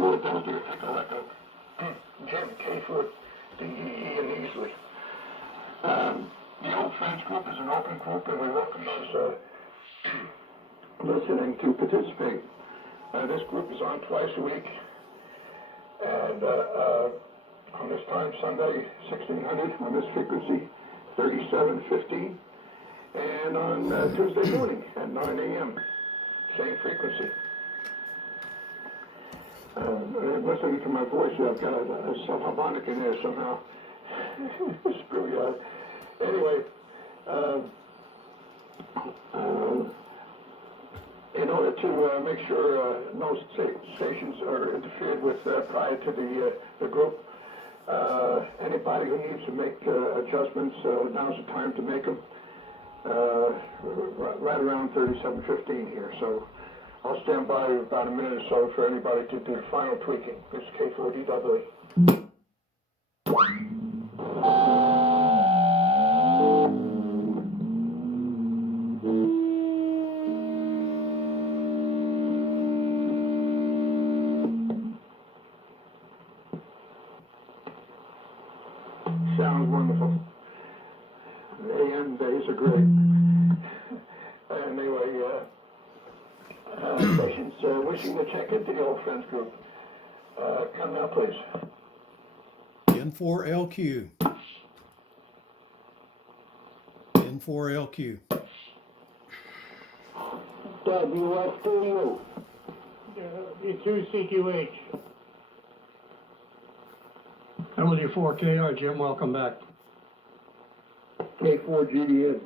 K4 Delta Echo Echo. Jim, K4 DEE and easily. The old Friends group is an open group, and we welcome those listening to participate. This group is on twice a week, and on this time, Sunday, 1600, on this frequency, 3715, and on Tuesday morning at 9 a.m., same frequency. Listening to my voice, I've got a subharmonic in there somehow. Screw you. Anyway, in order to make sure no stations are interfered with prior to the group, anybody who needs to make adjustments, now's the time to make them. Right around 3715 here, so I'll stand by about a minute or so for anybody to do the final tweaking. This is K4DW. Sounds wonderful. The AM days are great. Anyway, patients wishing to check into the old Friends group. Come now, please. N4LQ. N4LQ. WF2U. E2CQH. W4KR, Jim, welcome back. K4GDN.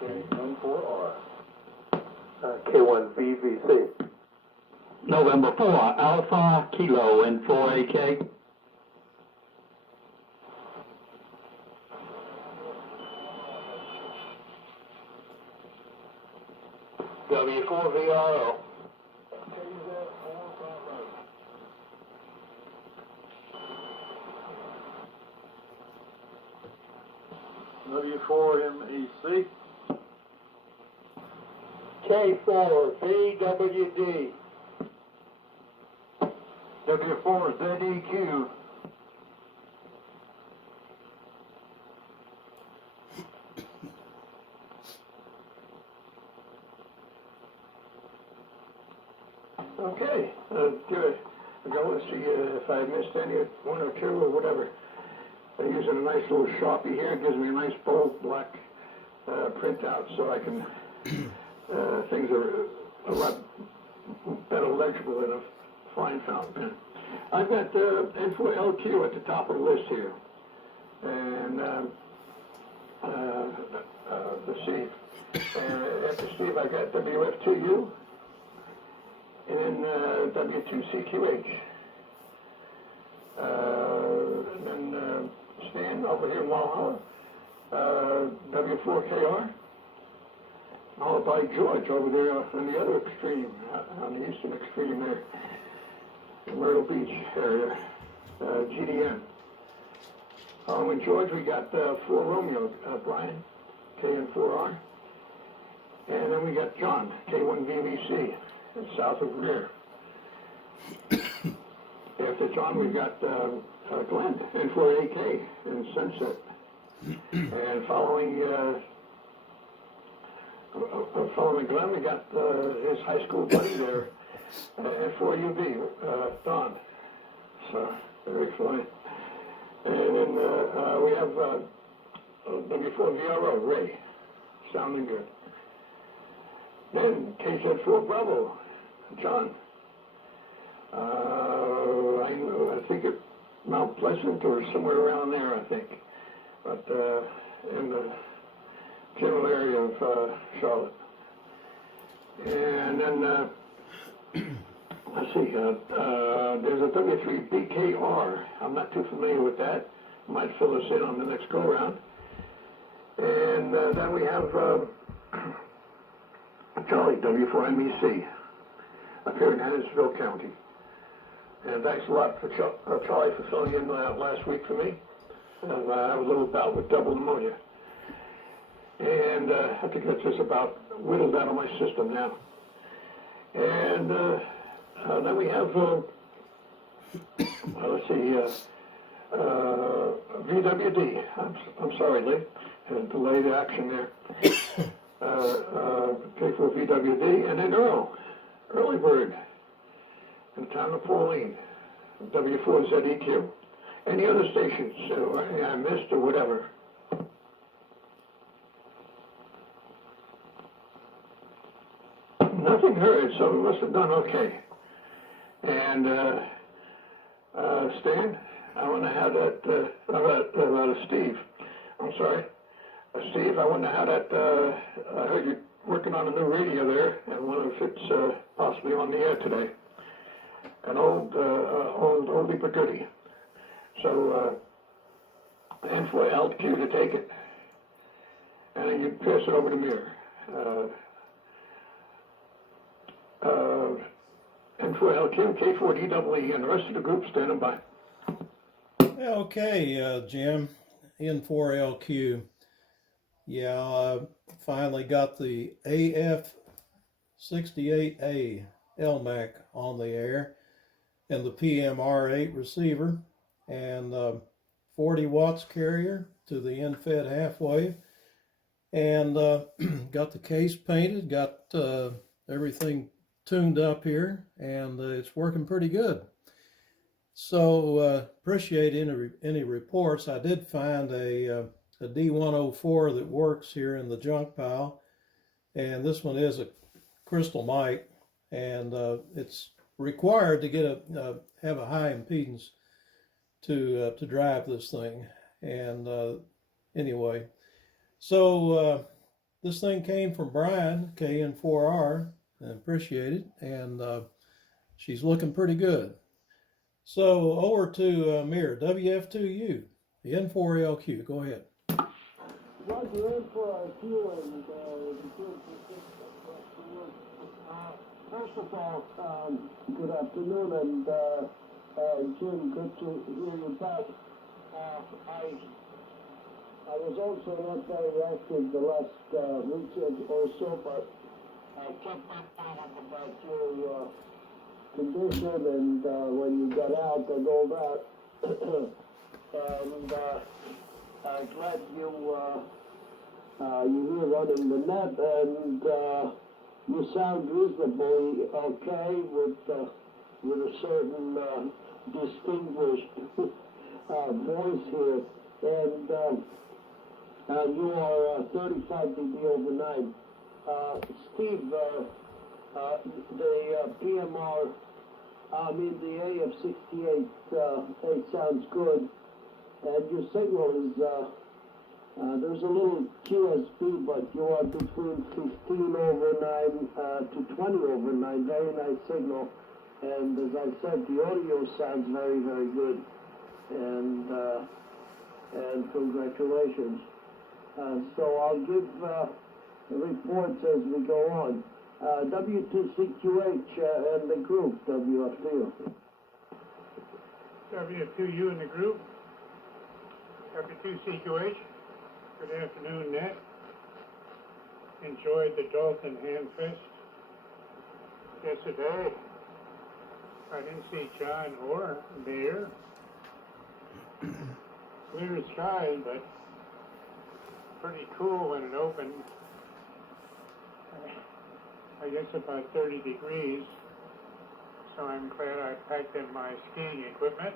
K14R. K1BVC. November 4, Alpha Kilo N4AK. W4VRO. W4MEC. K4VWD. W4ZEQ. Okay, good. I'll go and see if I missed any, one or two or whatever. I'm using a nice little Sharpie here. It gives me a nice bold black printout so I can, things are a lot better legible than a fine fountain pen. I've got N4LQ at the top of the list here. And let's see. After Steve, I got WF2U and then W2CQH. And then Stan over here in Walhalla, W4KR, followed by George over there on the other extreme, on the eastern extreme there, Myrtle Beach area, GDN. Following George, we got 4 Romeo, Brian, KN4R, and then we got John, K1VVC, south of Greer. After John, we've got Glenn, N4AK in Sunset. And following Glenn, we got his high school buddy there, N4UB, Don. So, very funny. And then we have W4VRO, Ray, sounding good. Then KZ4 Bravo, John. I think at Mount Pleasant or somewhere around there, I think. But in the general area of Charlotte. And then, let's see, there's a W3BKR. I'm not too familiar with that. Might fill us in on the next go-around. And then we have Charlie, W4MEC, up here in Hennessville County. And thanks a lot for Charlie for filling in last week for me. I have a little bout with double pneumonia. And I think that's just about whittled out of my system now. And then we have, let's see, VWD. I'm sorry, Lee, and delayed action there. Take for VWD, and then Early Bird, in the town of Pauline, W4ZEQ. Any other stations I missed or whatever? Nothing heard, so we must have done okay. And Stan, I want to have that, Steve, I'm sorry. Steve, I wonder how that, I heard you're working on a new radio there, and wonder if it's possibly on the air today. An oldie but goodie. So, and for LQ to take it, and then you pass it over to Mir. And for LQ, K4DEE, and the rest of the group standing by. Okay, Jim, N4LQ. Yeah, I finally got the AF68A Elmac on the air and the PMR8 receiver and 40 watts carrier to the end-fed half-wave, and got the case painted, got everything tuned up here, and it's working pretty good. So appreciate any reports. I did find a D104 that works here in the junk pile, and this one is a crystal mic, and it's required to get have a high impedance to drive this thing. And anyway, so this thing came from Brian, KN4R, and appreciate it, and she's looking pretty good. So over to Mir, WF2U, the N4LQ. Go ahead. Roger, N4LQ, and first of all, good afternoon, and Jim, good to hear you back. I was also not very active the last week or so, but I kept up about your condition and when you got out and all that. And I'm glad you're here running the net, and you sound reasonably okay with a certain distinguished voice here, and you are 35 dB overnight. Steve, the PMR, the AF68, it sounds good, and your signal is, there's a little QSB, but you are between 15 over 9 to 20 over 9, very nice signal, and as I said, the audio sounds very, very good, and congratulations. So I'll give reports as we go on. W2CQH and the group, WFU. W2U and the group, W2CQH, good afternoon, Nat. Enjoyed the Dalton Hand Fest yesterday. I didn't see John or Mayor. Clear sky, but pretty cool when it opened. I guess about 30 degrees, so I'm glad I packed in my skiing equipment.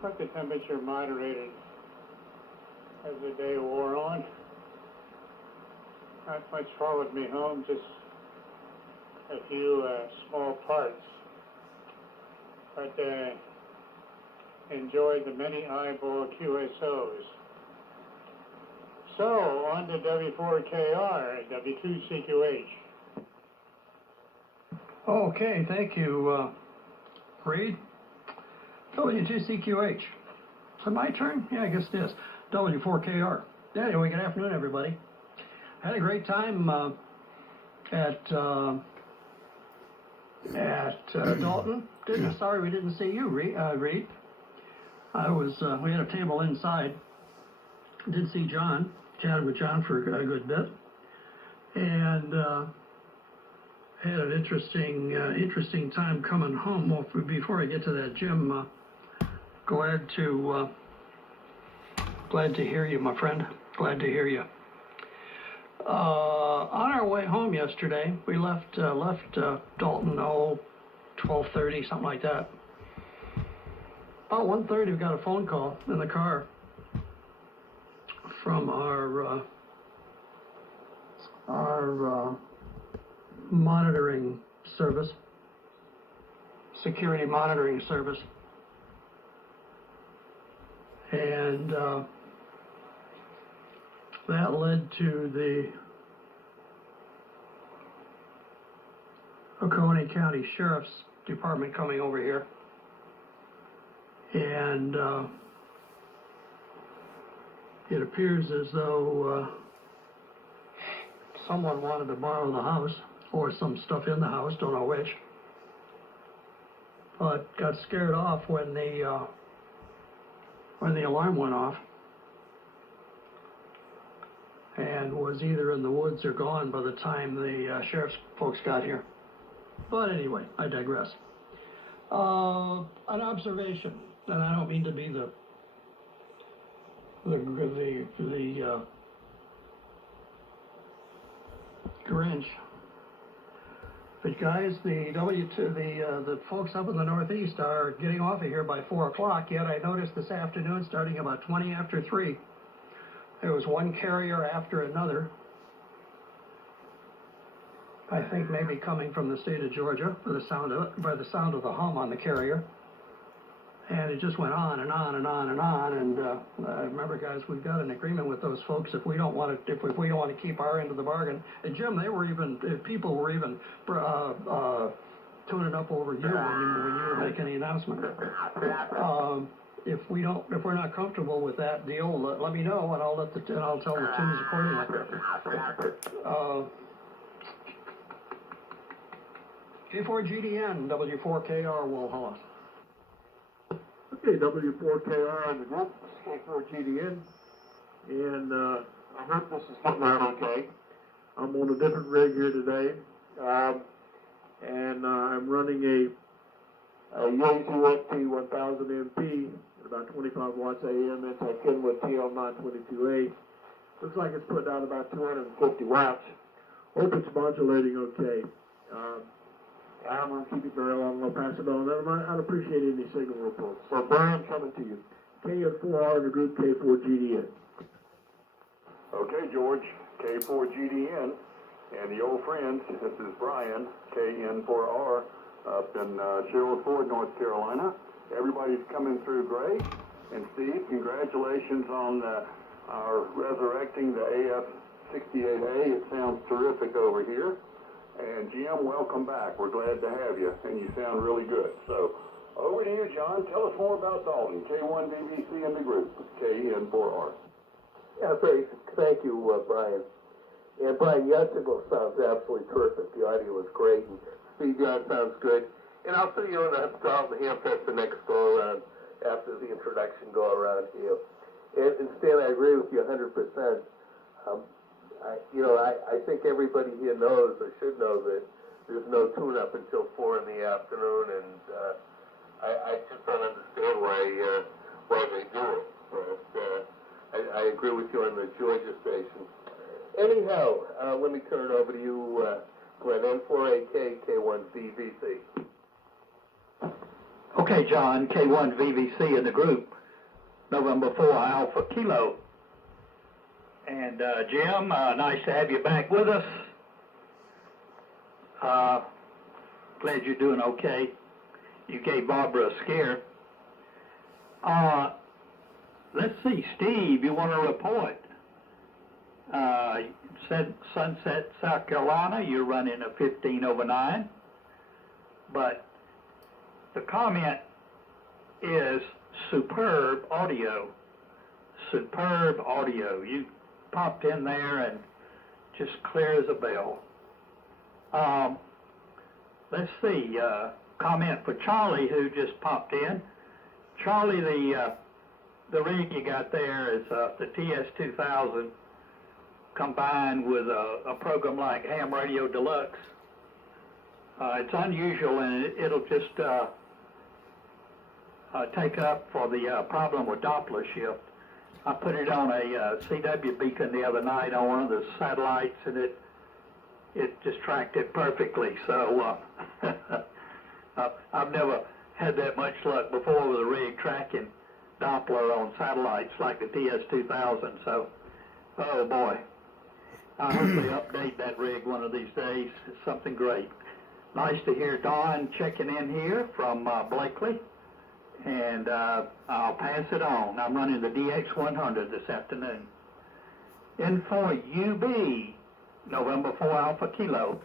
But the temperature moderated as the day wore on. Not much followed me home, just a few small parts. But enjoyed the many eyeball QSOs. So, on to W4KR, W2CQH. Okay, thank you, Reed. W2CQH. Is it my turn? Yeah, I guess it is. W4KR. Anyway, good afternoon, everybody. I had a great time at Dalton. Sorry we didn't see you, Reed. We had a table inside. Did see John. Chatted with John for a good bit. And had an interesting time coming home. Well, before I get to that, Jim, glad to hear you, my friend. Glad to hear you. On our way home yesterday, we left Dalton 12:30, something like that. About 1:30, we got a phone call in the car from our monitoring service, security monitoring service, and that led to the Oconee County Sheriff's Department coming over here, and it appears as though someone wanted to borrow the house, or some stuff in the house, don't know which, but got scared off when the alarm went off, and was either in the woods or gone by the time the sheriff's folks got here. But anyway, I digress. An observation, and I don't mean to be the Grinch, but guys, the folks up in the Northeast are getting off of here by 4 o'clock. Yet I noticed this afternoon, starting about 20 after 3, there was one carrier after another. I think maybe coming from the state of Georgia, by the sound of the hum on the carrier. And it just went on and on and on and on. And remember, guys, we've got an agreement with those folks. If we don't want to keep our end of the bargain. And Jim, people were even tuning up over you when you were making the announcement. If we're not comfortable with that deal, let me know, and I'll tell the tunes accordingly. K4GDN, W4KR, Walhalla. Okay, W4KR on the group, K4GDN, and I hope this is getting out okay. I'm on a different rig here today, and I'm running a Yaesu FT 1000 MP at about 25 watts AM. It's a Kenwood TL922A. Looks like it's putting out about 250 watts. Hope it's modulating okay. I'm going to keep it very long. I'll pass it on. I'd appreciate any signal reports. So, Brian, coming to you. KN4R in the group, K4GDN. Okay, George, K4GDN, and the old friends, this is Brian, KN4R, up in Sherwood Ford, North Carolina. Everybody's coming through great. And Steve, congratulations on our resurrecting the AF-68A. It sounds terrific over here. And Jim, welcome back. We're glad to have you, and you sound really good. So, over to you, John. Tell us more about Dalton, K1VVC in the group, KN4R. Yeah, thank you, Brian. And Brian, your signal sounds absolutely terrific. The audio is great, and speed down sounds good. And I'll see you in the Dalton Hamfest the next go around after the introduction go around here. And Stan, I agree with you 100%. I think everybody here knows or should know that there's no tune-up until 4 in the afternoon, and I just don't understand why they do it. But I agree with you on the Georgia station. Anyhow, let me turn it over to you, Glenn, N4AK, K1VVC. Okay, John, K1VVC in the group, November 4 Alpha Kilo. And Jim, nice to have you back with us. Glad you're doing okay. You gave Barbara a scare. Let's see, Steve, you want to report? Said Sunset, South Carolina, you're running a 15/9. But the comment is superb audio. Superb audio. You popped in there and just clear as a bell. Let's see, comment for Charlie, who just popped in. Charlie, the rig you got there is the TS2000 combined with a program like Ham Radio Deluxe. It's unusual, and it'll just take up for the problem with Doppler shift. I put it on a CW beacon the other night on one of the satellites, and it just tracked it perfectly. So I've never had that much luck before with a rig tracking Doppler on satellites like the TS-2000. So, oh boy, I hope they update that rig one of these days. It's something great. Nice to hear Don checking in here from Blakely, and I'll pass it on. I'm running the DX100 this afternoon. In for UB, November 4 Alpha Kilo.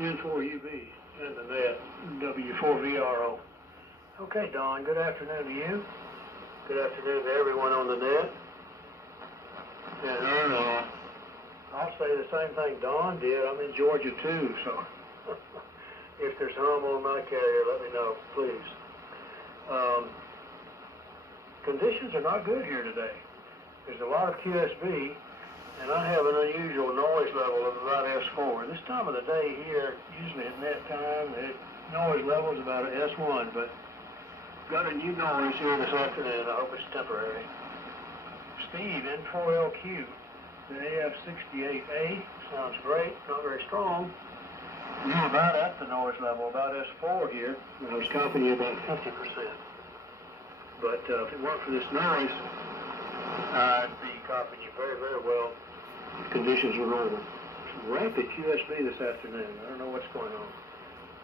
N4UB and the net W4VRO. Okay, Don, good afternoon to you. Good afternoon to everyone on the net. And I'll say the same thing Don did. I'm in Georgia too, so if there's hum on my carrier, let me know, please. Conditions are not good here today. There's a lot of QSB, and I have an unusual noise level of about S4. This time of the day here, usually at net time, the noise level is about an S1, but got a new noise here this afternoon. I hope it's temporary. Steve, N4LQ, the AF68A, sounds great, not very strong. You're about at the noise level, about S4 here. I was copying you about 50%. But if it weren't for this noise, I'd be copying you very, very well. Conditions are normal. Rapid QSB this afternoon. I don't know what's going on.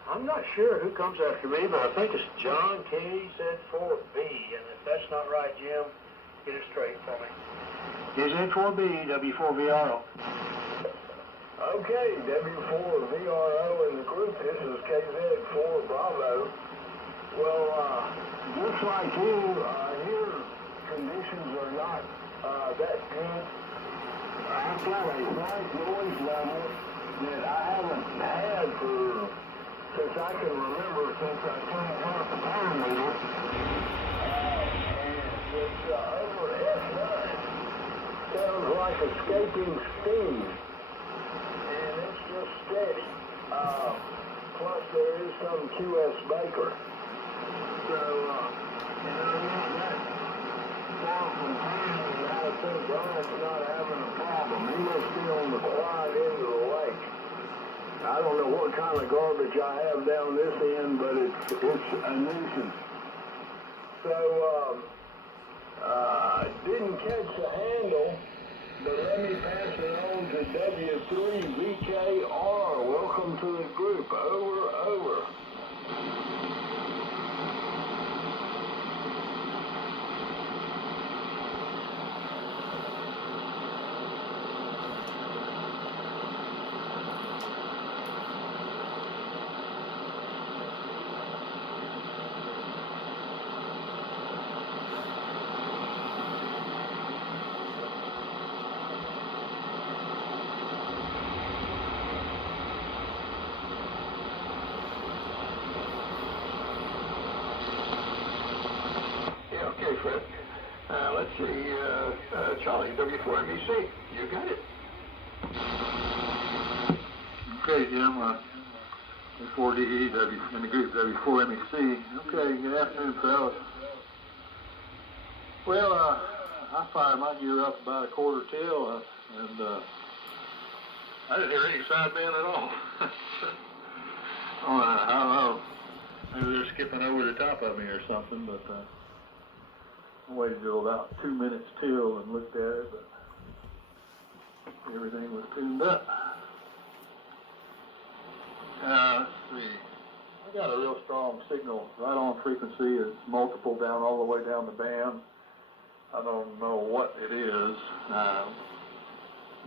I'm not sure who comes after me, but I think it's John K. said 4B, and if that's not right, Jim, get it straight for me. Here's N4B, W4VRO. Okay, W4VRO in the group. This is KZ4 Bravo. Well, just like you, here conditions are not that good. I've got a slight noise level that I haven't had since I can remember, since I turned off the power meter. And it's over S9. Sounds like escaping steam. And it's just steady. Plus there is some QS Baker. So, I'm not that far from town, and I think Brian's not having a problem. He must be on the quiet end of the lake. I don't know what kind of garbage I have down this end, but it's a nuisance. So, didn't catch the handle, but let me pass it on to W3VKR. Welcome to the group. Over. Okay, Fred. Let's see, Charlie, W4MEC. You got it. Okay, Jim. W4DE, in the group W4MEC. Okay, good afternoon, fellas. Well, I fired my gear up about a quarter till, and I didn't hear any sideband at all. I don't know. Maybe they're skipping over the top of me or something, but I waited till about 2 minutes till and looked at it, but everything was tuned up. Let's see. I got a real strong signal right on frequency. It's multiple down all the way down the band. I don't know what it is. I'm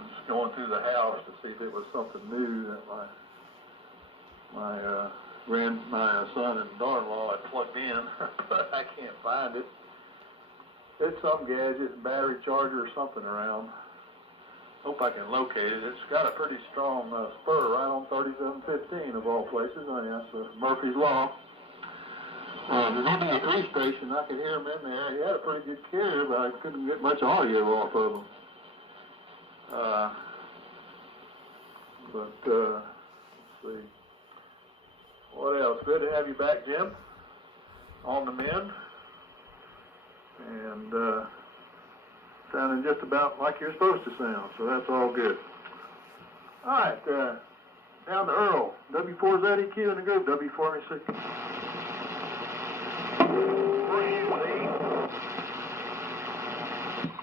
just going through the house to see if it was something new that my son and daughter-in-law had plugged in, but I can't find it. It's some gadget, battery charger or something around. Hope I can locate it. It's got a pretty strong spur right on 3715 of all places. I mean, that's Murphy's Law. The W3 station, I could hear him in there. He had a pretty good carrier, but I couldn't get much audio off of him. Let's see. What else? Good to have you back, Jim, on the mend. And sounding just about like you're supposed to sound, so that's all good. All right, down to Earl, W4ZEQ in the group, W460.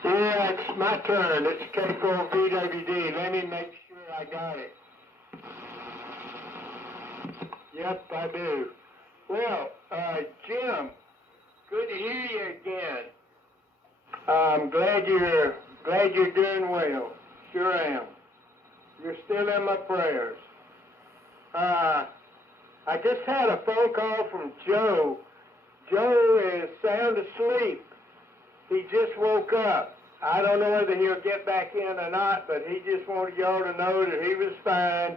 Yeah, it's my turn. It's K4VWD. Let me make sure I got it. Yep, I do. Well, Jim, good to hear you again. I'm glad you're doing well. Sure am. You're still in my prayers. I just had a phone call from Joe. Joe is sound asleep. He just woke up. I don't know whether he'll get back in or not, but he just wanted y'all to know that he was fine,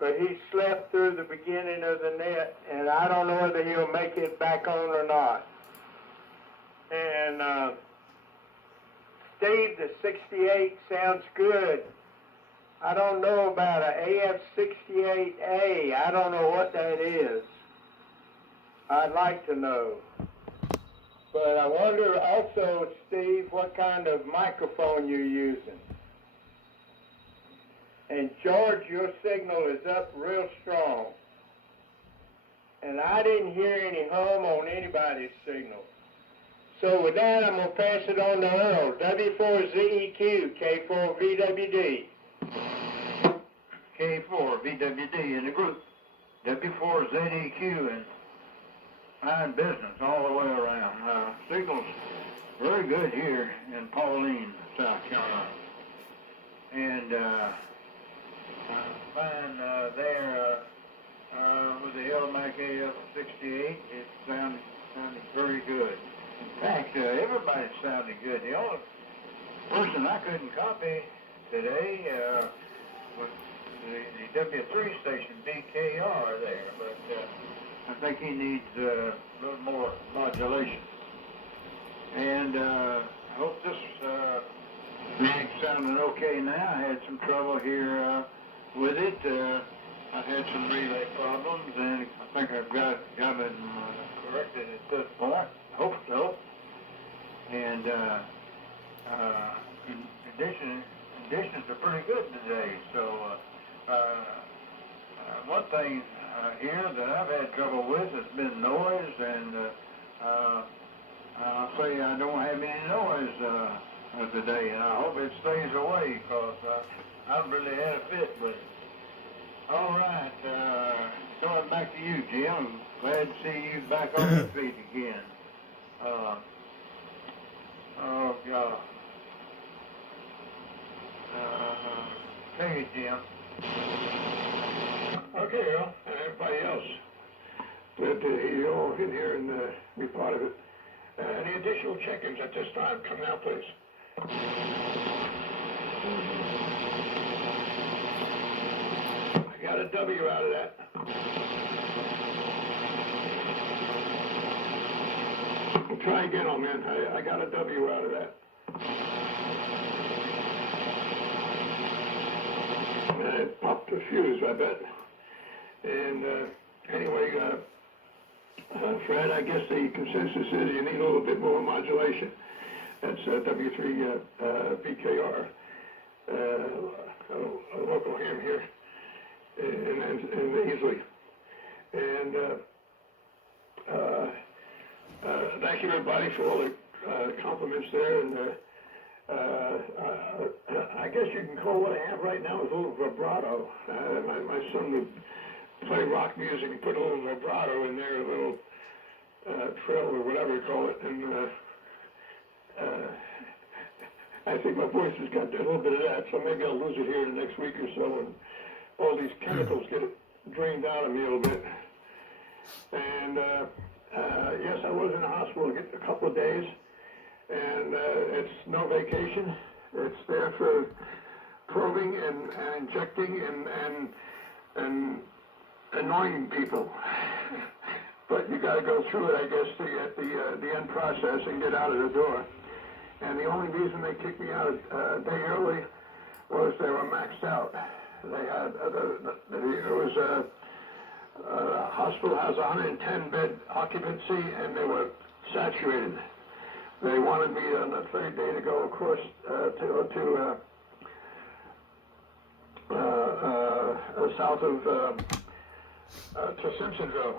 but he slept through the beginning of the net, and I don't know whether he'll make it back on or not. And Steve, the 68 sounds good. I don't know about a AF68A. I don't know what that is. I'd like to know. But I wonder also, Steve, what kind of microphone you're using. And George, your signal is up real strong. And I didn't hear any hum on anybody's signal. So with that, I'm going to pass it on to Earl. W4ZEQ, K4VWD. K4VWD in the group. W4ZEQ and fine business all the way around. Signals very good here in Pauline, South Carolina. And fine there with the Elmac AF68, it sounded very good. In fact, everybody sounded good. The only person I couldn't copy today was the W3 station, BKR there, but I think he needs a little more modulation. And I hope this mag's sounding okay now. I had some trouble here with it. I've had some relay problems, and I think I've got it corrected at this point. Hope so. And conditions are pretty good today. So one thing here that I've had trouble with has been noise, and I'll say I don't have any noise today, and I hope it stays away, because I've really had a fit with it. All right, going back to you, Jim. Glad to see you back on your feet again. Oh, God. Take it, Jim. Okay, Earl, and everybody else. Glad to hear you all in here and be part of it. Any additional check-ins at this time? Come now, please. I got a W out of that. We'll try again, old man. I got a W out of that. It popped a fuse, I bet. And anyway, Fred, I guess the consensus is you need a little bit more modulation. That's W3 BKR, a local ham here in Easley. And thank you, everybody, for all the compliments there. And I guess you can call what I have right now is a little vibrato. My son would play rock music and put a little vibrato in there, a little trill or whatever you call it, and I think my voice has got a little bit of that, so maybe I'll lose it here in the next week or so, and all these chemicals get drained out of me a little bit. And yes, I was in the hospital a couple of days, and it's no vacation. It's there for probing and injecting and annoying people. But you got to go through it, I guess, to get the end process and get out of the door. And the only reason they kicked me out a day early was they were maxed out. They had hospital has 110 bed occupancy, and they were saturated. They wanted me on the third day to go across south of to Simpsonville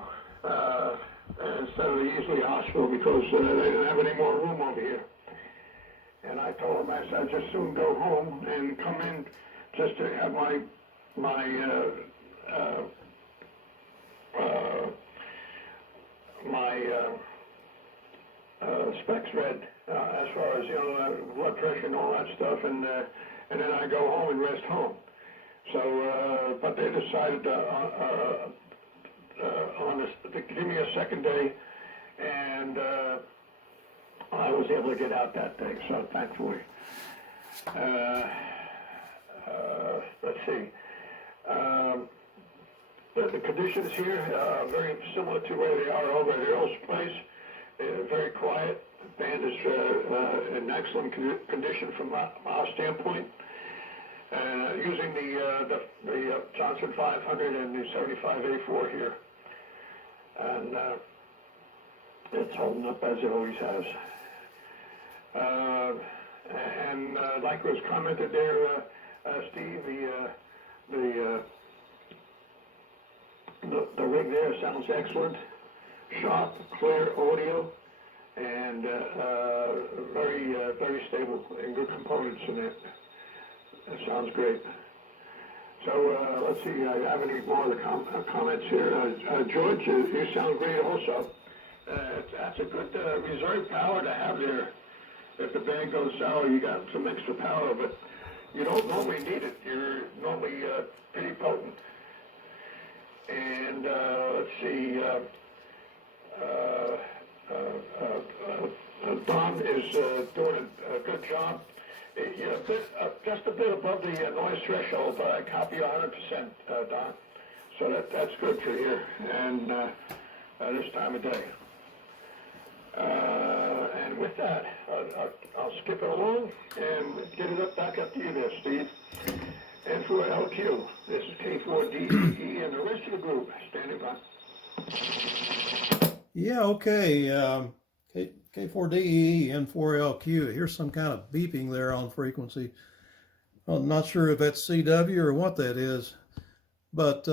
instead of the Easley Hospital because they didn't have any more room over here. And I told them I said I'd just soon go home and come in just to have my specs read as far as blood pressure and all that stuff, and then I go home and rest home. So, but they decided to give me a second day, and I was able to get out that day. So thankfully, let's see. The conditions here are very similar to where they are over at Earl's place. Very quiet. The band is in excellent condition from our standpoint. Using the Johnson 500 and the 75A4 here, and it's holding up as it always has. And like was commented there, Steve, the rig there sounds excellent, sharp, clear audio, and very stable and good components in it. That sounds great. So let's see, I have any more of the comments here. George, you sound great also. That's a good reserve power to have there. If the band goes sour, you got some extra power, but you don't normally need it. You're normally pretty potent. And let's see, Don is doing a good job. Just a bit above the noise threshold, but I copy 100%, Don. So that's good for here and this time of day. And with that, I'll skip it along and get it back up to you there, Steve. And for LQ, this is K4DEE and the rest of the group standing by. Yeah, okay. K4DEE N4LQ. Here's some kind of beeping there on frequency. I'm not sure if that's CW or what that is. But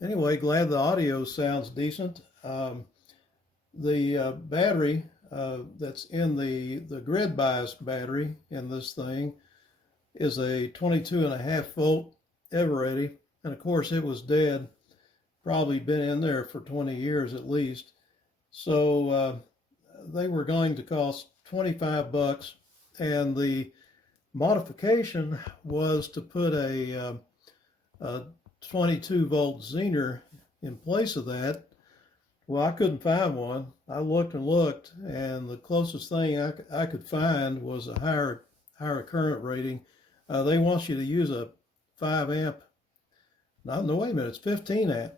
anyway, glad the audio sounds decent. The battery that's in the grid bias battery in this thing is a 22.5 volt Eveready. And of course it was dead. Probably been in there for 20 years at least. So they were going to cost $25, and the modification was to put a 22 volt Zener in place of that. Well, I couldn't find one. I looked and looked, and the closest thing I could find was a higher current rating. They want you to use a 5 amp. No, wait a minute, it's 15 amp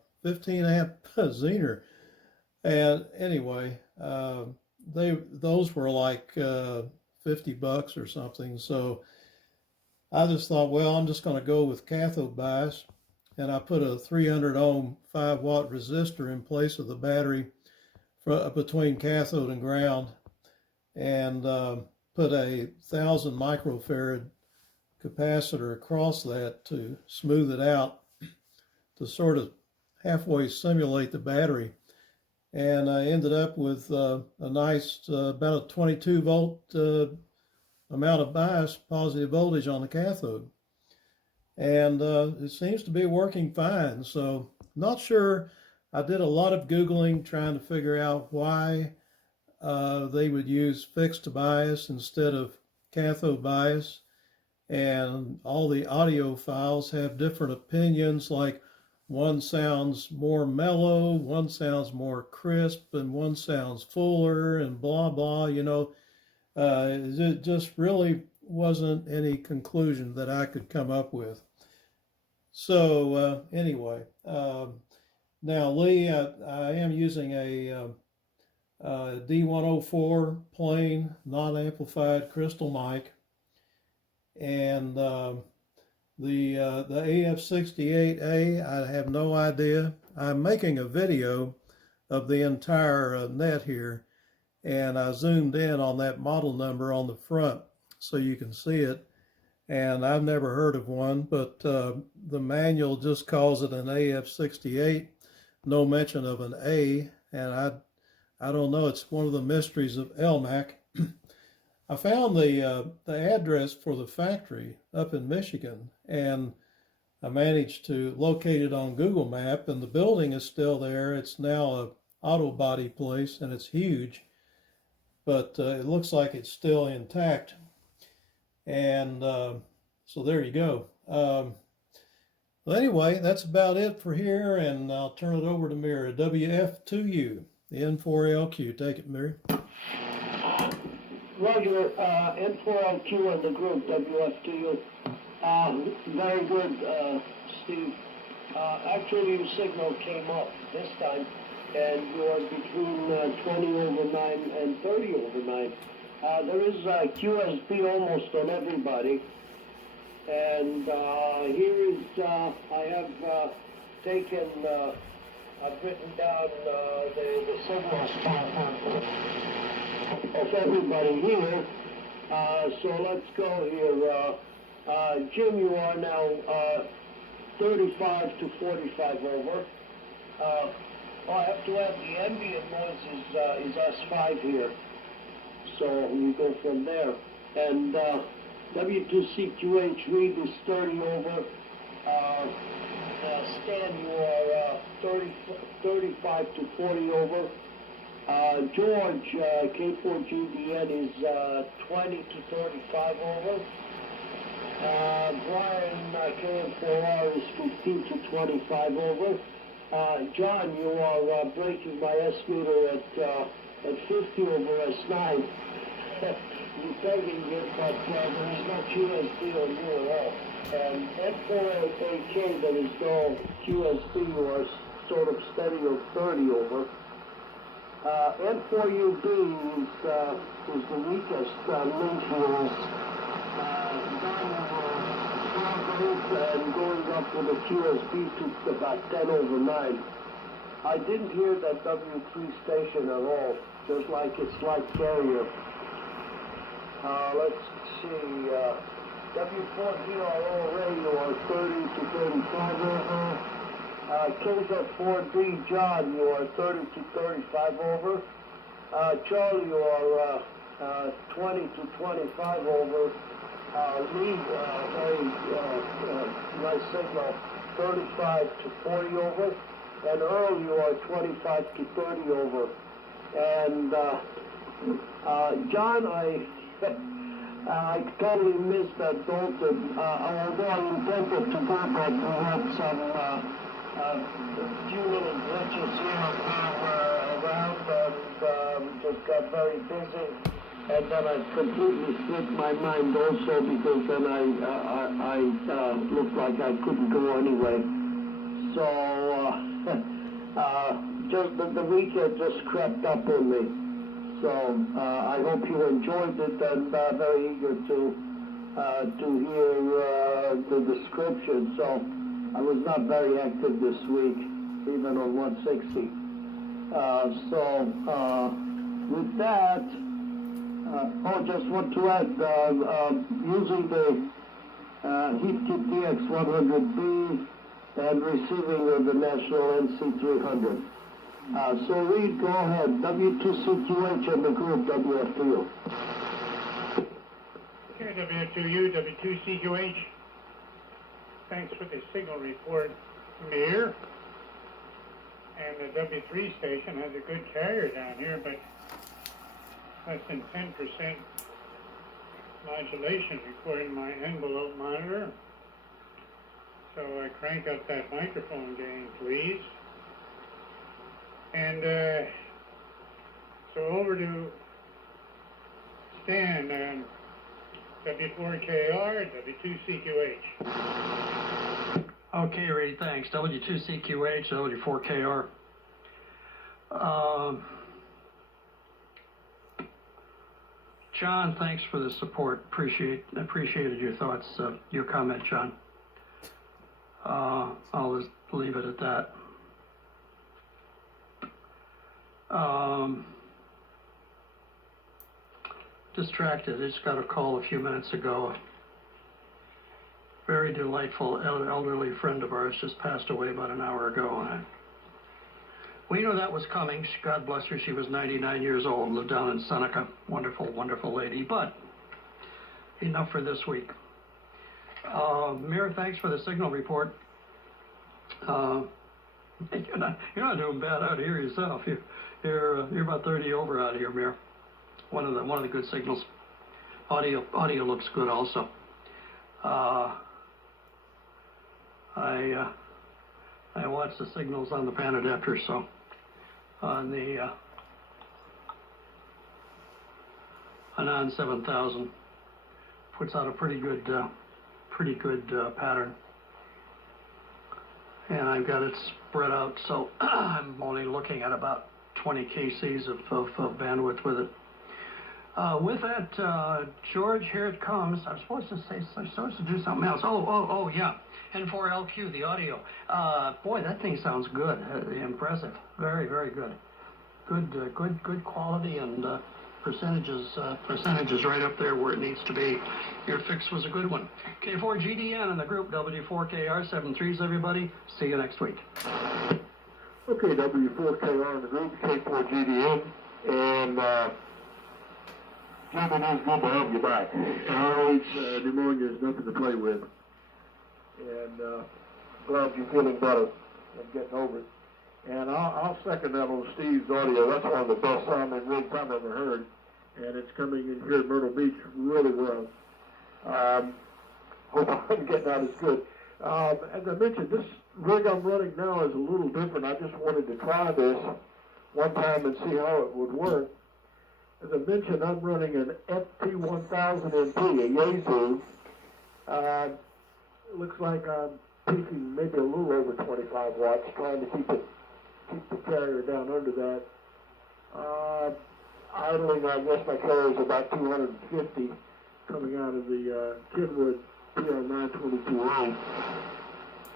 Zener. And anyway, those were like $50 or something. So I just thought, well, I'm just going to go with cathode bias, and I put a 300 ohm 5 watt resistor in place of the battery between cathode and ground, and put a 1,000 microfarad capacitor across that to smooth it out, to sort of halfway simulate the battery. And I ended up with a nice, about a 22 volt amount of bias, positive voltage on the cathode. And it seems to be working fine. So not sure. I did a lot of Googling trying to figure out why they would use fixed bias instead of cathode bias. And all the audio files have different opinions, like one sounds more mellow, one sounds more crisp, and one sounds fuller, and blah, blah, it just really wasn't any conclusion that I could come up with. So anyway, now Lee, I am using a D104 plain non-amplified crystal mic, and the AF68A, I have no idea. I'm making a video of the entire net here, and I zoomed in on that model number on the front so you can see it. And I've never heard of one, but the manual just calls it an AF68, no mention of an A, and I don't know, it's one of the mysteries of Elmac. I found the address for the factory up in Michigan, and I managed to locate it on Google Map, and the building is still there. It's now a auto body place, and it's huge, but it looks like it's still intact. And so there you go. Well, anyway, that's about it for here, and I'll turn it over to Mira. WF2U, the N4LQ. Take it, Mira. Roger, N4LQ and the group, WF2U. Very good, Steve. Actually, your signal came up this time, and you are between 20/9 and 30/9. There is QSB almost on everybody. And here is, I have taken, I've written down the signal spot of everybody here. So let's go here. Jim, you are now 35 to 45 over. I have to add the ambient noise is S5 here. So we go from there. And W2CQH read is 30 over. Stan, you are 35 to 40 over. George, K4GDN is 20 to 35 over. Brian, KM4R is 15 to 25 over. John, you are breaking my S meter at 50 over S9. You're pegging it, but there is no QSB on you at all. And N4AK, there is no QSB, you are sort of steady of 30 over. N4UB is the weakest link here. And going up with a QSB to about 10/9. I didn't hear that W3 station at all, just like it's like carrier. Let's see, W4DRO Ray, you are 30 to 35 over. KZ4D John, you are 30 to 35 over. Charlie, you are 20 to 25 over. Lee, very nice signal, 35 to 40 over. And Earl, you are 25 to 30 over. And John, I totally missed that Dalton, although I intended to go, but we had some few little glitches here and there around, and just got very busy. And then I completely slipped my mind also, because then I looked like I couldn't go anyway. So just the weekend just crept up on me. So I hope you enjoyed it, and very eager to hear the description. So I was not very active this week, even on 160. With that, just want to add, using the Heatkit DX100B and receiving with the National NC300. So Reed, go ahead. W2CQH and the group WF2U. Okay, W2U, W2CQH. Thanks for the signal report, Mayor. And the W3 station has a good carrier down here, but less than 10% modulation according to my envelope monitor. So I crank up that microphone gain, please. And so over to Stan, W4KR, W2CQH. Okay, Ray, thanks. W2CQH, W4KR. John, thanks for the support. Appreciated your thoughts, your comment, John. I'll just leave it at that. Distracted. I just got a call a few minutes ago. Very delightful elderly friend of ours just passed away about an hour ago. And we knew that was coming. God bless her. She was 99 years old, lived down in Seneca. Wonderful, wonderful lady. But enough for this week. Mir, thanks for the signal report. You're not doing bad out here yourself. You're about 30 over out here, Mir. One of the good signals. Audio looks good also. I watch the signals on the pan adapter, so on the Anon 7000 puts out a pretty good pattern, and I've got it spread out, so I'm only looking at about 20 kcs of bandwidth with it. With that, George, here it comes. I'm supposed to do something else. Oh, yeah. N4LQ, the audio. Boy, that thing sounds good. Impressive. Very, very good. Good quality and percentages right up there where it needs to be. Your fix was a good one. K4GDN and the group W4KR 73s, everybody. See you next week. Okay, W4KR in the group, K4GDN, and Jim, it's good to have you back. Pneumonia is nothing to play with, and glad you're feeling better and getting over it. And I'll second that on Steve's audio. That's one of the best sounding rigs I've ever heard, and it's coming in here at Myrtle Beach really well. Hope I'm getting out as good. As I mentioned, this rig I'm running now is a little different. I just wanted to try this one time and see how it would work. As I mentioned, I'm running an FT1000MP, a Yaesu. It looks like I'm peaking maybe a little over 25 watts, trying to keep the carrier down under that. Idling, I guess my carrier is about 250 coming out of the Kenwood PR922A.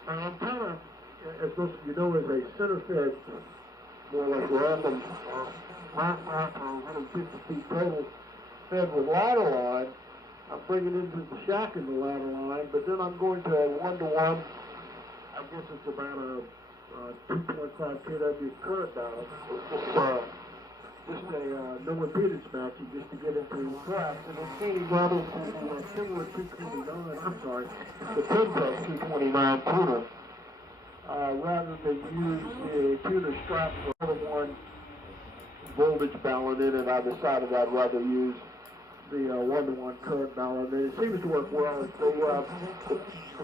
I'm kind of, as most of you know, is a center fed, more like random, 150 feet total, fed with ladder line. I'm bringing into the shack in the ladder line, but then I'm going to a 1-to-1. I guess it's about a 2.5 kW current balance. Just a no impedance matching just to get into the tracks. And it's feeding down into the Kenwood 229, I'm sorry, the Pentek 229 tuner. Rather than use the tuner strap for one voltage balance in it, I decided I'd rather use the 1-to-1 current balance. And it seems to work well. The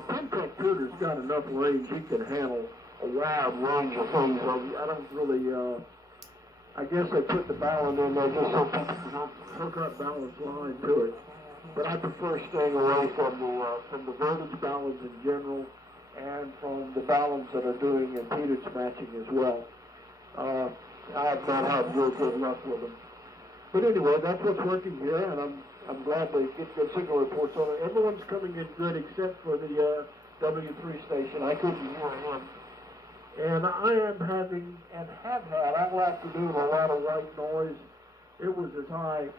Pentek tuner's got enough range, he can handle a wide range of things. I don't really, I guess I put the balance in there just so people can hook up balance line to it. But I prefer staying away from the voltage balance in general and from the balance that are doing impedance matching as well. I've not had real good luck with them. But anyway, that's what's working here, and I'm glad to get good signal reports on it. Everyone's coming in good except for the W3 station. I couldn't hear him. And I am having, and have had, all afternoon, a lot of white noise. It was as high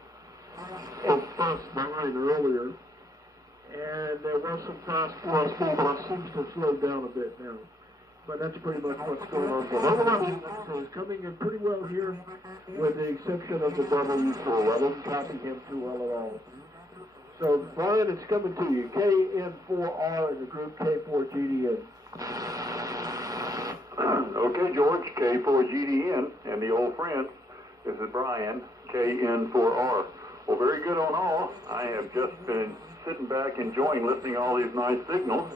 as +9 earlier. And there was some fast USB, but it seems to slow down a bit now. But that's pretty much what's going on. So everyone is coming in pretty well here, with the exception of the W4. I didn't copy him too well at all. So, Brian, it's coming to you. KN4R in the group K4GDN. Okay, George, K4GDN, and the old friend, this is Brian, KN4R. Well, very good on all. I have just been sitting back enjoying listening to all these nice signals.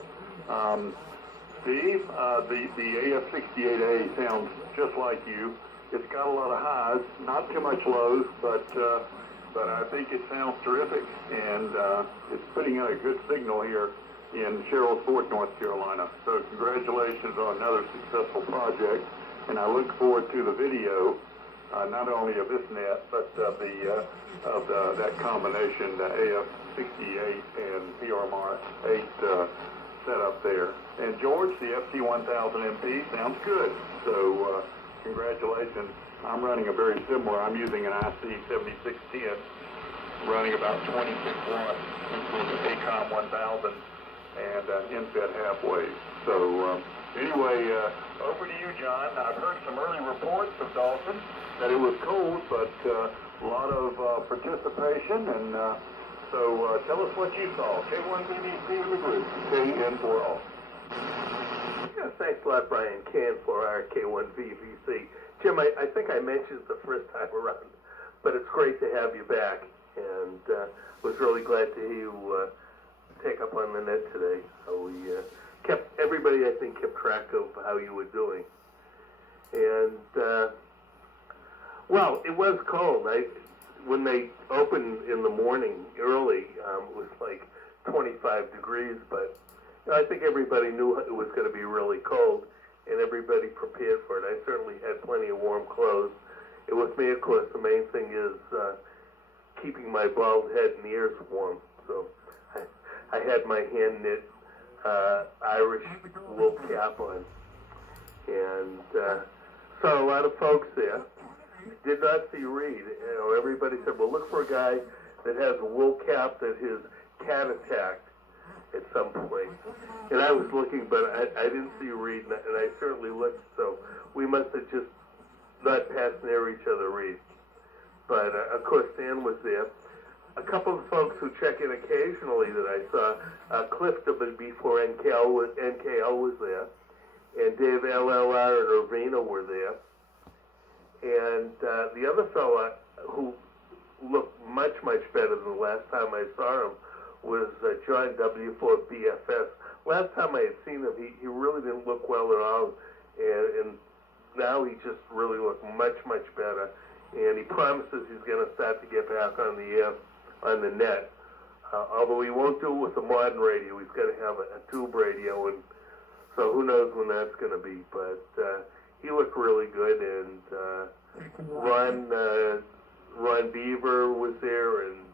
Steve, the AF68A sounds just like you. It's got a lot of highs, not too much lows, but I think it sounds terrific, and it's putting out a good signal here in Sherrills Ford, North Carolina. So congratulations on another successful project, and I look forward to the video, not only of this net, but of that combination, the AF68 and PRMR8 setup there. And George, the FT1000MP sounds good. So congratulations. I'm running a very similar. I'm using an IC7610, running about 26 watts, including the ACOM 1000 and an InFed halfway. So anyway, over to you, John. I've heard some early reports of Dalton that it was cold, but a lot of participation, and so tell us what you saw. K1BBC in the group, KN4R. Yeah, thanks a lot, Brian. KN4R, K1VVC. Jim, I think I mentioned it the first time around, but it's great to have you back, and was really glad to hear you take up on the net today. So we everybody, I think, kept track of how you were doing. And, well, it was cold. When they opened in the morning early, it was like 25 degrees, but I think everybody knew it was going to be really cold, and everybody prepared for it. I certainly had plenty of warm clothes. And with me, of course, the main thing is keeping my bald head and ears warm. So I had my hand-knit Irish wool cap on. And saw a lot of folks there. Did not see Reed. Everybody said, well, look for a guy that has a wool cap that his cat attacked at some point. And I was looking, but I didn't see Reed, and I certainly looked, so we must have just not passed near each other, Reed. But, of course, Stan was there. A couple of folks who check in occasionally that I saw, Cliff before NKL was there, and Dave LLR and Irvina were there. And the other fella who looked much, much better than the last time I saw him was John W4BFS. Last time I had seen him, he really didn't look well at all, and now he just really looked much, much better. And he promises he's going to start to get back on the air, on the net. Although he won't do it with a modern radio, he's going to have a tube radio, and so who knows when that's going to be. But he looked really good, and Ron Beaver was there, and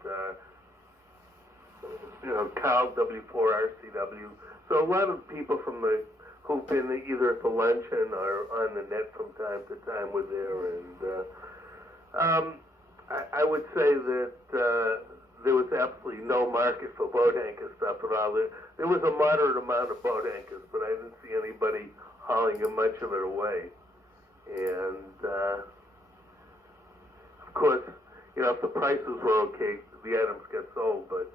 Kyle W4RCW. So a lot of people who've been either at the luncheon or on the net from time to time were there, and I would say that there was absolutely no market for boat anchor stuff at all. There was a moderate amount of boat anchors, but I didn't see anybody hauling much of it away. And of course, if the prices were okay, the items get sold, but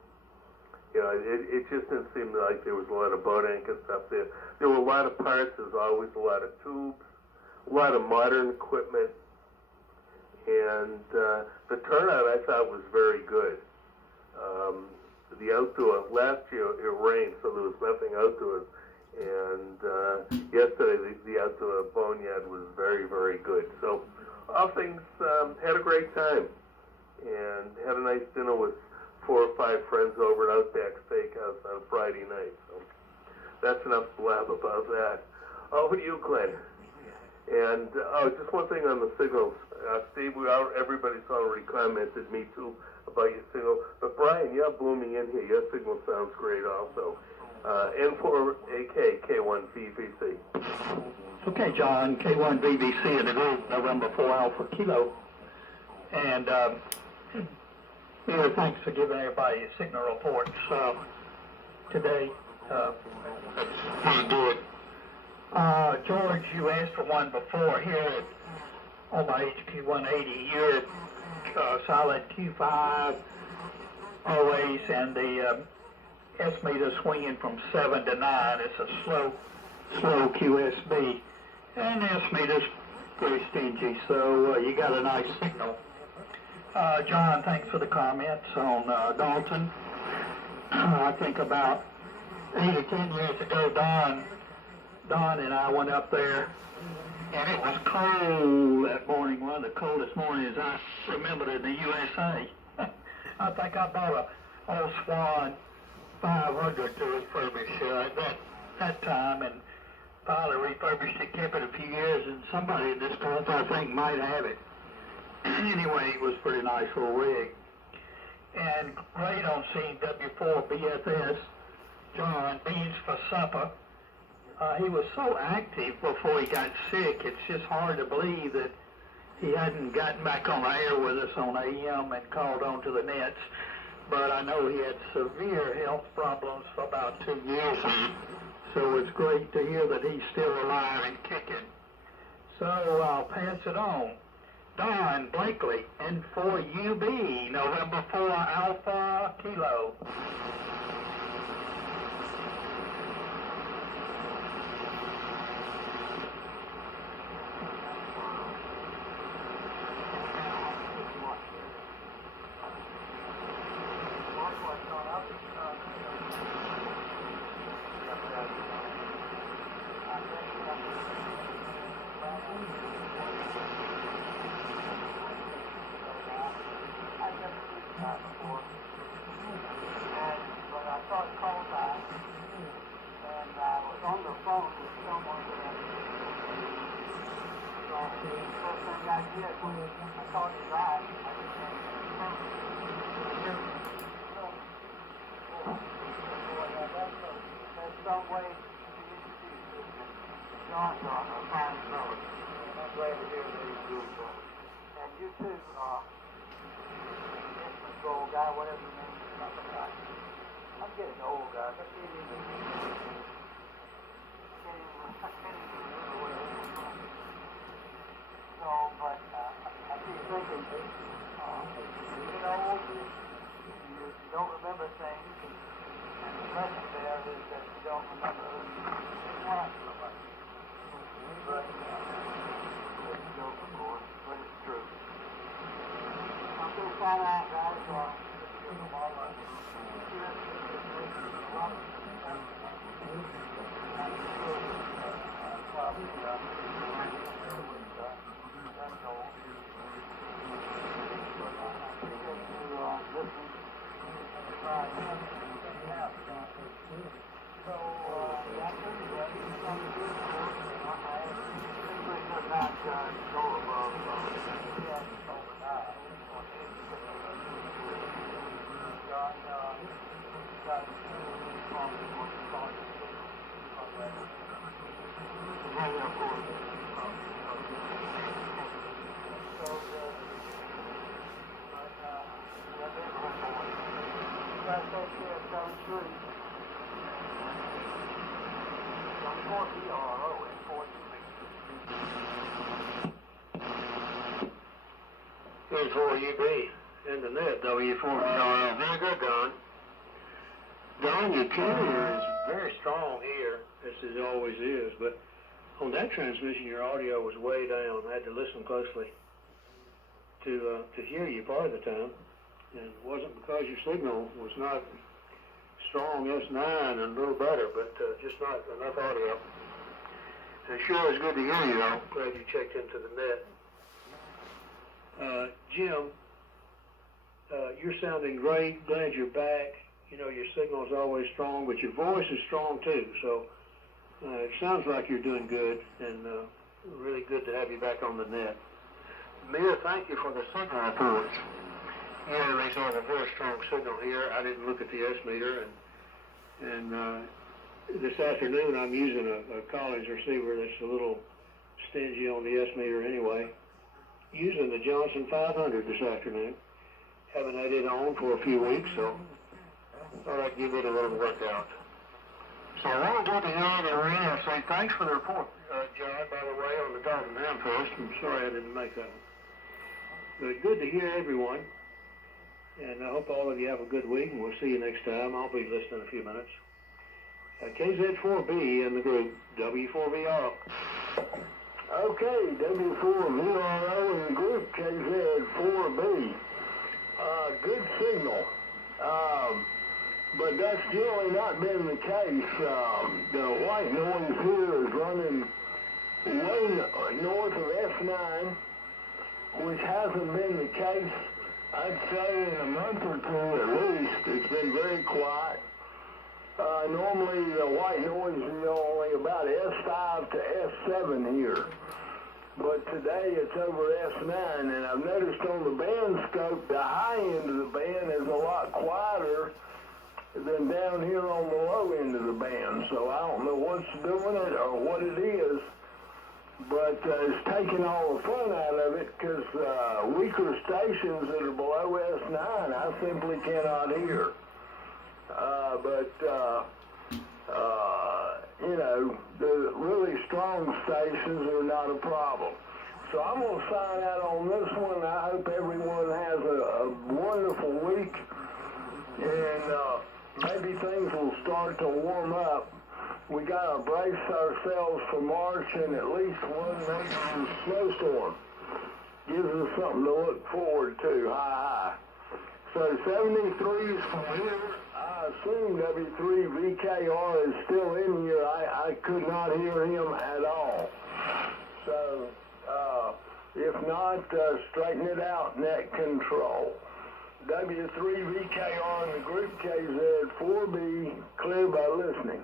it just didn't seem like there was a lot of boat anchor stuff there. There were a lot of parts, there's always a lot of tubes, a lot of modern equipment, and the turnout I thought was very good. The outdoor, last year it rained, so there was nothing outdoors, and yesterday the outdoor boneyard was very, very good. So all things, had a great time, and had a nice dinner with 4 or 5 friends over at Outback Steakhouse on Friday night. So that's enough blab about that. Over to you, Glenn. And just one thing on the signals. Steve, everybody's already commented, me too, about your signal. But Brian, you're blooming in here. Your signal sounds great also. N4AK, K1VVC. Okay, John, K1VVC in the group, November 4 Alpha Kilo. And thanks for giving everybody signal reports today. Pretty good. George, you asked for one before here on my HQ180. You're solid Q5 always, and the S meter swinging from 7 to 9. It's a slow QSB. And this meter's pretty stingy, so you got a nice signal. John, thanks for the comments on Dalton. I think about 8 or 10 years ago, Don and I went up there, and it was cold that morning, one of the coldest mornings I remember in the USA. I think I bought a old Swan 500 to refurbish at that time, and finally refurbished it, kept it a few years, and somebody in this group I think might have it. Anyway, it was a pretty nice little rig. And great on seeing W4 BFS, John, Beans for Supper. He was so active before he got sick, it's just hard to believe that he hadn't gotten back on the air with us on AM and called onto the nets. But I know he had severe health problems for about 2 years, so it's great to hear that he's still alive and kicking. So I'll pass it on. Don Blakely, N4UB, November 4 Alpha Kilo. N4UB, and the net, W4. Very good, Don. Don, your carrier is very strong here, as it always is, but on that transmission, your audio was way down. I had to listen closely to hear you part of the time, and it wasn't because your signal was not strong S9 and a little better, but just not enough audio. It sure is good to hear you, though. Glad you checked into the net. Jim, you're sounding great. Glad you're back. You know, your signal is always strong, but your voice is strong too. So it sounds like you're doing good, and really good to have you back on the net. Mia, thank you for the signal reports. Yeah, they got a very strong signal here. I didn't look at the S meter, and this afternoon I'm using a Collins receiver that's a little stingy on the S meter anyway. Using the Johnson 500 this afternoon. Haven't had it on for a few weeks, so thought I'd give it a little workout. So I want to go to the arena and say thanks for the report, John, by the way, on the Dalton Hamfest. I'm sorry I didn't make that one. But good to hear everyone, and I hope all of you have a good week, and we'll see you next time. I'll be listening in a few minutes. KZ4B in the group, W4VR. Okay, W4VRO in group KZ4B. Good signal. But that's generally not been the case. The white noise here is running way north of S9, which hasn't been the case, I'd say, in a month or two at least. It's been very quiet. Normally the white noise is only about S5 to S7 here. But today it's over S9, and I've noticed on the band scope, the high end of the band is a lot quieter than down here on the low end of the band. So I don't know what's doing it or what it is, but it's taking all the fun out of it, because weaker stations that are below S9 I simply cannot hear. The really strong stations are not a problem. So I'm going to sign out on this one. I hope everyone has a wonderful week, and maybe things will start to warm up. We got to brace ourselves for March and at least one major snowstorm. Gives us something to look forward to. Hi. So 73's from here. I assume W3VKR is still in here. I could not hear him at all. So, if not, straighten it out, net control. W3VKR in the group KZ4B, clear by listening.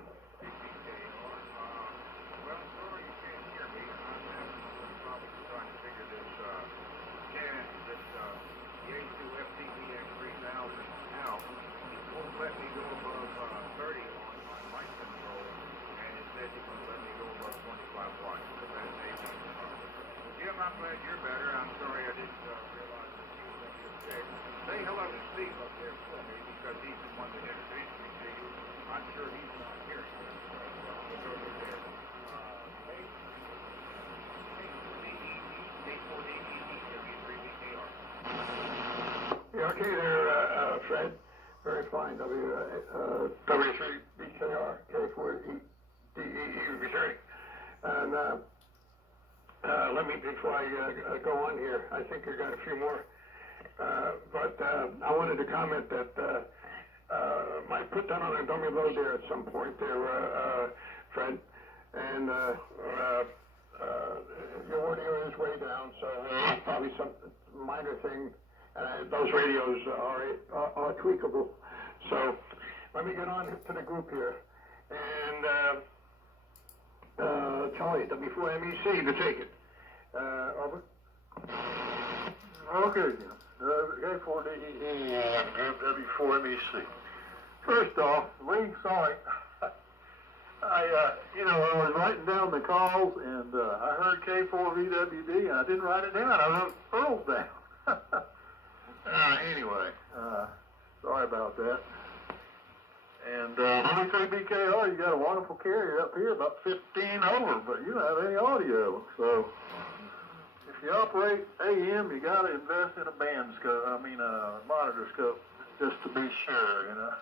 I'm glad you're better. I'm sorry I didn't realize that you were going to be okay. Say hello to Steve up there for me, because he's the one that introduced me to you. I'm sure he's not hearing this. Look over there. Yeah, okay there, Fred. Very fine. W3BKR, K4DEE returning. And let me, before I go on here, I think you got a few more. But I wanted to comment that might put that on a dummy load there at some point there, Fred. And your audio is way down, so probably some minor thing. Those radios are tweakable. So let me get on to the group here. And Charlie, W4MEC to take it. Over. Okay, K4DEE, W4MEC. First off, Lee, sorry. I was writing down the calls, and I heard K4VWD, and I didn't write it down. I wrote Earl's down. Anyway, sorry about that. And W3BKR, you got a wonderful carrier up here, about 15 over, but you don't have any audio. So if you operate AM, you got to invest in a band scope. Monitor scope, just to be sure,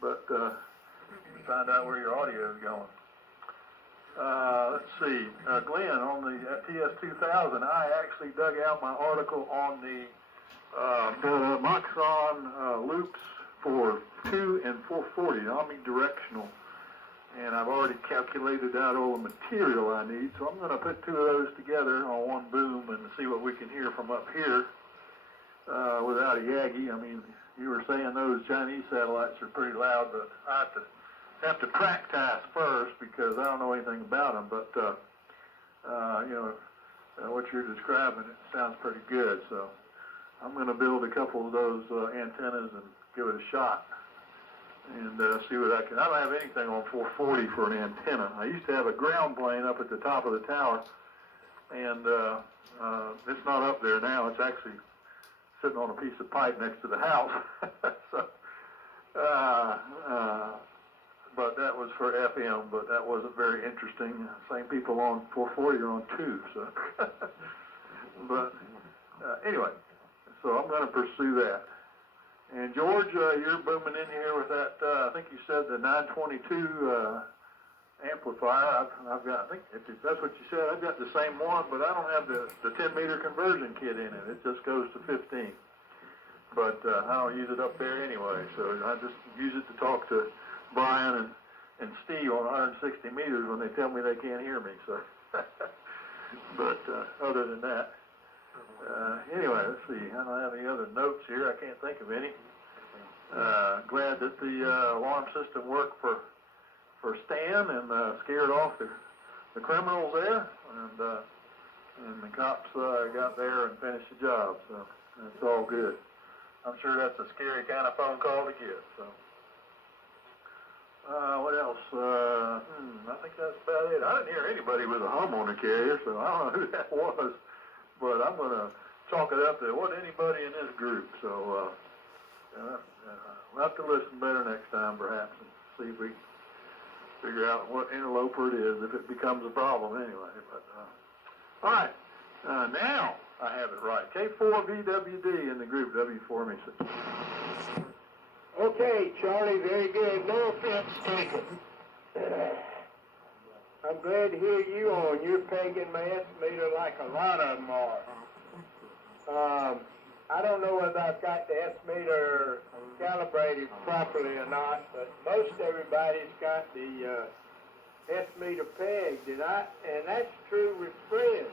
But find out where your audio is going. Let's see, Glenn, on the TS2000, I actually dug out my article on the Moxon loops for 2 and 440, omnidirectional, and I've already calculated out all the material I need, so I'm going to put 2 of those together on one boom and see what we can hear from up here without a Yagi. I mean, you were saying those Chinese satellites are pretty loud, but I have to practice first because I don't know anything about them, but what you're describing, it sounds pretty good, so I'm going to build a couple of those antennas and give it a shot and see what I can. I don't have anything on 440 for an antenna. I used to have a ground plane up at the top of the tower, and it's not up there now. It's actually sitting on a piece of pipe next to the house. But that was for FM, but that wasn't very interesting. Same people on 440 are on 2, so. But anyway, so I'm going to pursue that. And George, you're booming in here with that, I think you said the 922 amplifier. I've got, I think if that's what you said, I've got the same one, but I don't have the 10 meter conversion kit in it. It just goes to 15. But I don't use it up there anyway, so I just use it to talk to Brian and Steve on 160 meters when they tell me they can't hear me. So, but other than that, anyway, let's see. I don't have any other notes here. I can't think of any. Glad that the alarm system worked for Stan and scared off the criminals there, and the cops got there and finished the job. So that's all good. I'm sure that's a scary kind of phone call to get. So what else? I think that's about it. I didn't hear anybody with a hum on the carrier, so I don't know who that was. But I'm gonna chalk it up to it wasn't anybody in this group. So we'll have to listen better next time, perhaps, and see if we figure out what interloper it is, if it becomes a problem anyway. But all right, now I have it right. K4VWD in the group. W4 me. Okay, Charlie, very good. No offense taken. I'm glad to hear you on. You're pegging my estimator like a lot of them are. I don't know whether I've got the estimator calibrated properly or not, but most everybody's got the estimator pegged, and that's true with Friends.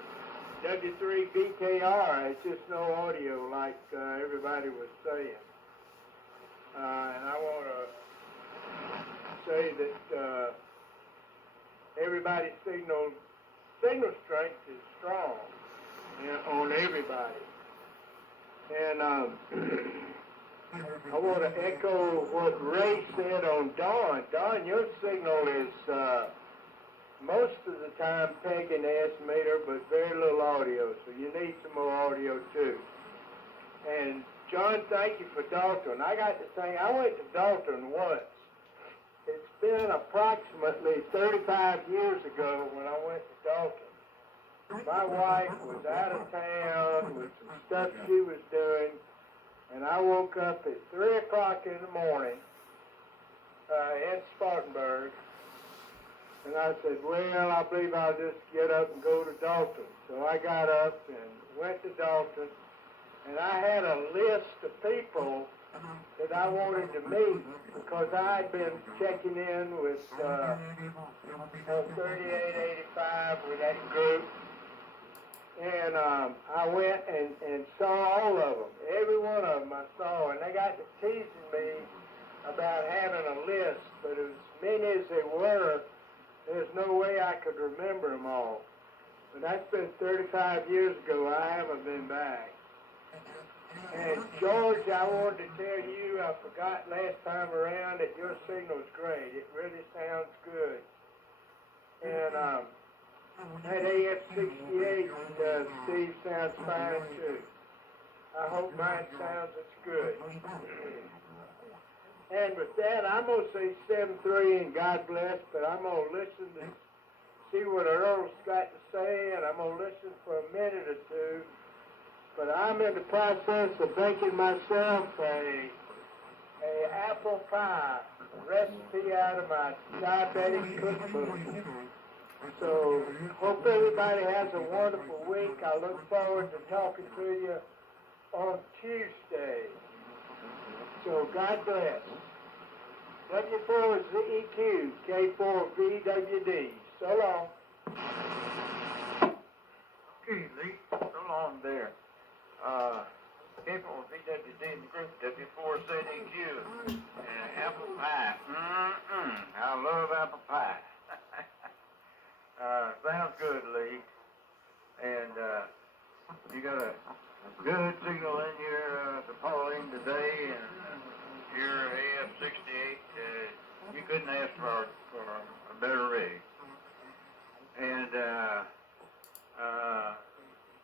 W3BKR, it's just no audio like everybody was saying. And I want to say that everybody's signal strength is strong on everybody. And I want to echo what Ray said on Dawn. Dawn, your signal is most of the time pegging the estimator, but very little audio, so you need some more audio too. And John, thank you for Dalton. I got to say, I went to Dalton once. It's been approximately 35 years ago when I went to Dalton. My wife was out of town with some stuff she was doing, and I woke up at 3 o'clock in the morning in Spartanburg, and I said, well, I believe I'll just get up and go to Dalton. So I got up and went to Dalton, and I had a list of people that I wanted to meet because I had been checking in with 3885 with that group. And I went and saw all of them. Every one of them I saw, and they got to teasing me about having a list, but as many as they were, there's no way I could remember them all. But that's been 35 years ago. I haven't been back. And George, I wanted to tell you, I forgot last time around that your signal's great. It really sounds good. And that AF68, Steve, sounds fine too. I hope mine sounds as good. And with that, I'm going to say 7-3 and God bless, but I'm going to listen to see what Earl's got to say, and I'm going to listen for a minute or two. But I'm in the process of baking myself a apple pie recipe out of my diabetic cookbook. So, hope everybody has a wonderful week. I look forward to talking to you on Tuesday. So, God bless. W4 is the EQ, K4VWD. So long. Okay, Lee. So long there. K4VWD in the group, W4ZEQ, apple pie. I love apple pie. Sounds good, Lee. And you got a good signal in your Pauline today, and your AF68. You couldn't ask for a better rig. And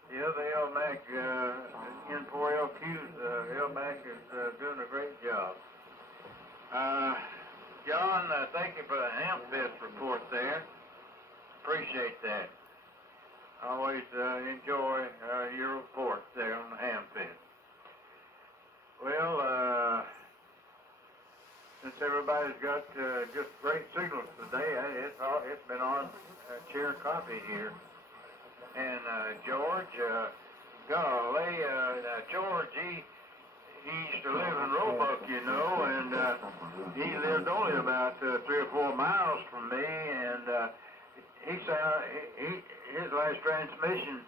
the other Elmac N4LQs, Elmac is doing a great job. John, thank you for the Hamfest report there. Appreciate that. Always enjoy your report there on the Hamfest. Well, since everybody's got just great signals today, it's been on cheering coffee here. And George, golly, George, he used to live in Roebuck, you know, and he lived only about 3 or 4 miles from me, and his last transmission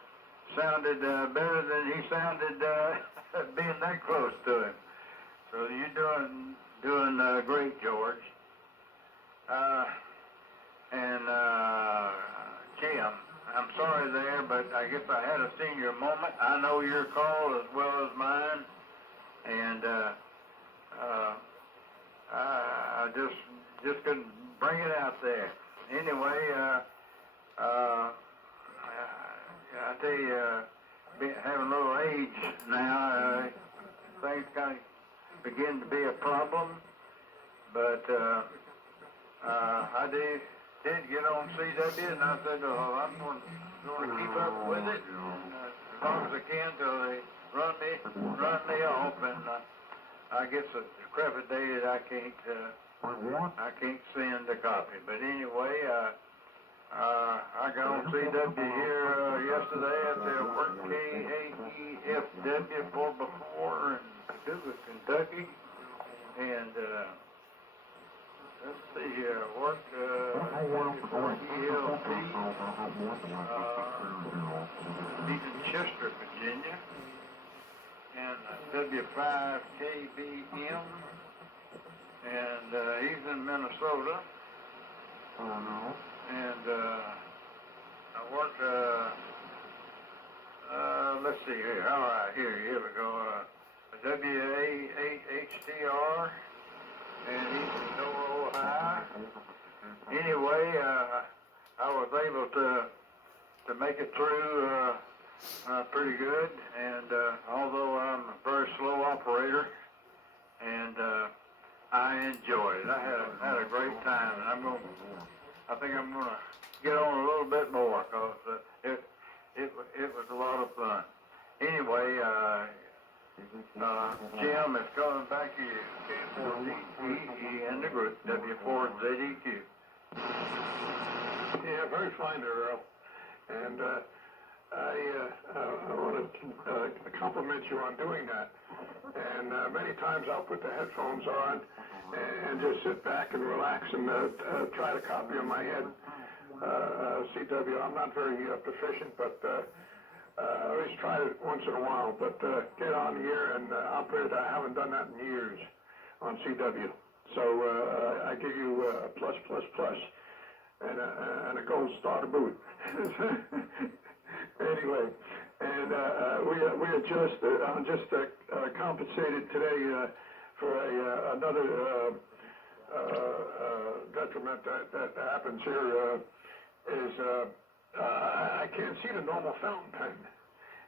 sounded better than he sounded being that close to him. So you're doing great, George. Jim, I'm sorry there, but I guess I had a senior moment. I know your call as well as mine, and I just couldn't bring it out there. Anyway, I tell you, having a little age now, things kind of begin to be a problem, but I did get on CW, and I said, oh, I'm going to keep up with it as long as I can till they run me off, and I guess it's a crappy day that I can't send a copy. But anyway, I got on CW here yesterday at the work KAEFW 4x4 in Paducah, Kentucky, and let's see here, worked for ELP, in Chester, Virginia, and W5KBM, and he's in Minnesota, and I worked, let's see here, all right, here we go, WA8HTR, and he's in Door, Ohio. Anyway, I was able to make it through pretty good, and although I'm a very slow operator, and I enjoyed it. I had a great time, and I think I'm gonna get on a little bit more because it was a lot of fun. Anyway, Jim is coming back to you. K4TE and the group W4ZEQ. Yeah, very fine there, Earl. And I want to compliment you on doing that. And many times I'll put the headphones on and just sit back and relax and try to copy in my head CW. I'm not very proficient, but I always try it once in a while. But get on here and operate. I haven't done that in years on CW. So I give you a plus and a gold star to boot. Anyway, and we are just compensated today for another detriment that happens here. Is I can't see the normal fountain pen.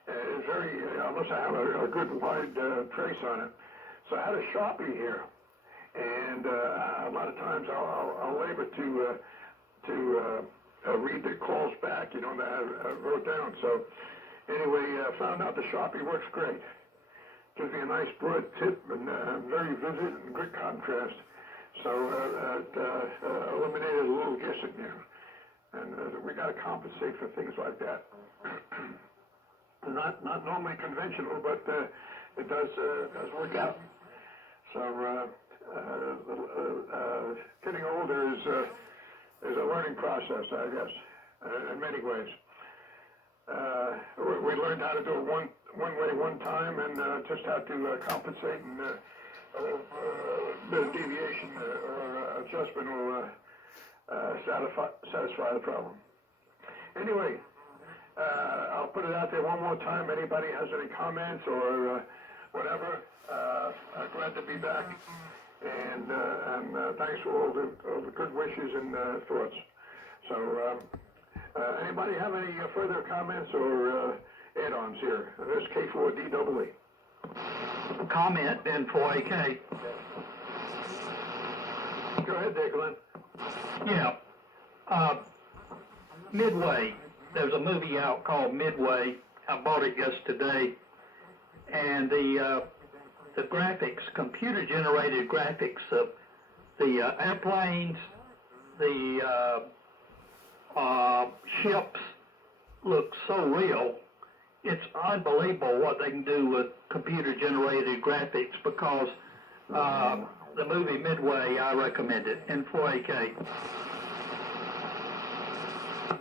It's very unless I have a good wide trace on it. So I had a Sharpie here, and a lot of times I'll labor to read the calls back, that I wrote down. So anyway, found out the Sharpie works great. Gives me a nice broad tip and very vivid and good contrast. So it eliminated a little guessing there. And we got to compensate for things like that. Not normally conventional, but it does work out. So getting older is a learning process, I guess, in many ways. We learned how to do it one way, one time, and just how to compensate, and a bit of deviation or adjustment will satisfy the problem. Anyway, I'll put it out there one more time. Anybody has any comments or whatever, glad to be back. And thanks for all the good wishes and thoughts. So, anybody have any further comments or add-ons here? This K4DEE. Comment then 4AK. Go ahead there, Glenn. Yeah. Midway. There's a movie out called Midway. I bought it yesterday, and the graphics, computer-generated graphics of the airplanes, the ships look so real. It's unbelievable what they can do with computer-generated graphics because the movie Midway, I recommend it in 4K.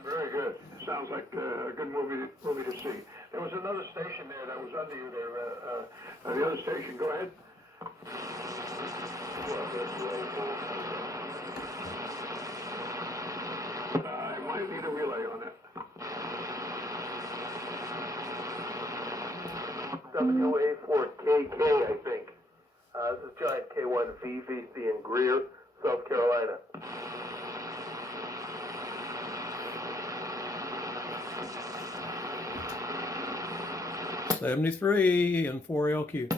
Very good. Sounds like a good movie to see. There was another station there that was under you there. The other station, go ahead. I might need a relay on that. WA4KK, I think. This is Giant K1V, VC in Greer, South Carolina. 73 and 4LQ.